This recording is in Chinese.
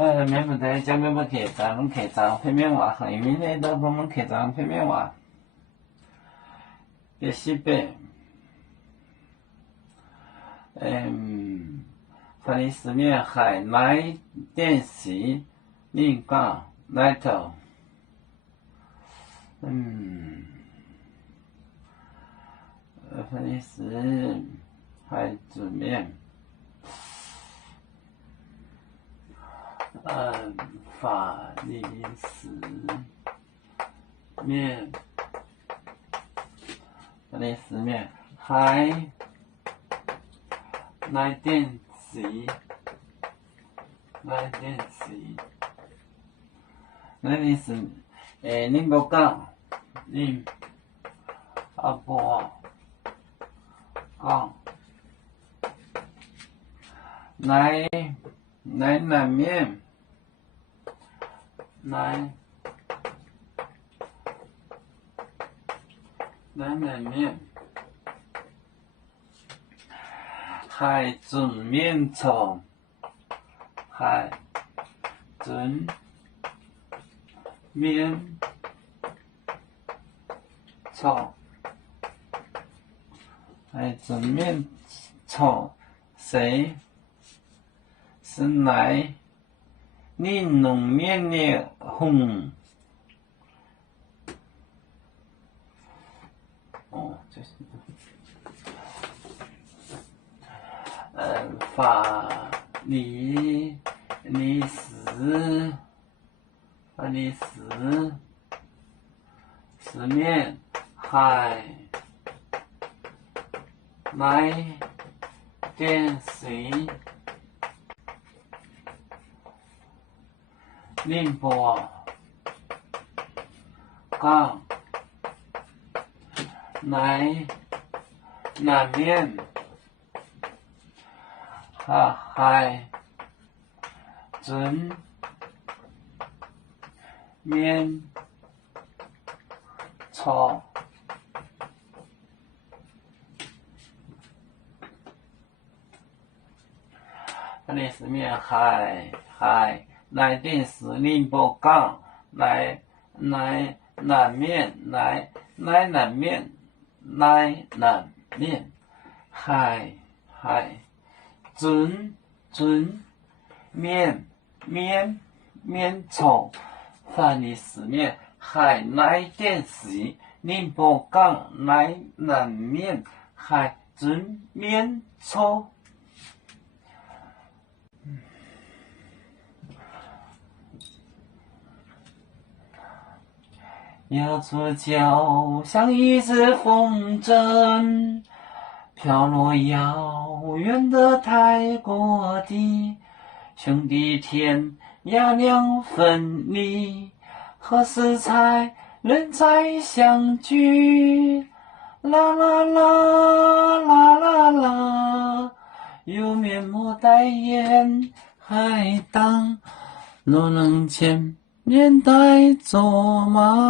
免不得将免不客张客张片面话，后面的都我们客张片面话。第18，翻译字面海来电视另讲来头，翻译词海字面。法律词面，法律词面，海来电视，来电视，来电视，恁无讲，恁阿婆讲，来南面。来南面，海准面错，海准面错，海准面错，谁是来？你弄面的红，这是法律词，法律词，词面海来电视。宁波港来南面海准面错，它的字面海来电视宁波港来南面海准面错，翻译字面海来电视宁波港来南面海准面错。摇出脚像一只风筝，飘落遥远的泰国地，兄弟天涯两分离，何时才能再相聚？啦啦啦啦啦啦，有面膜代言海棠，若能见面带走吗？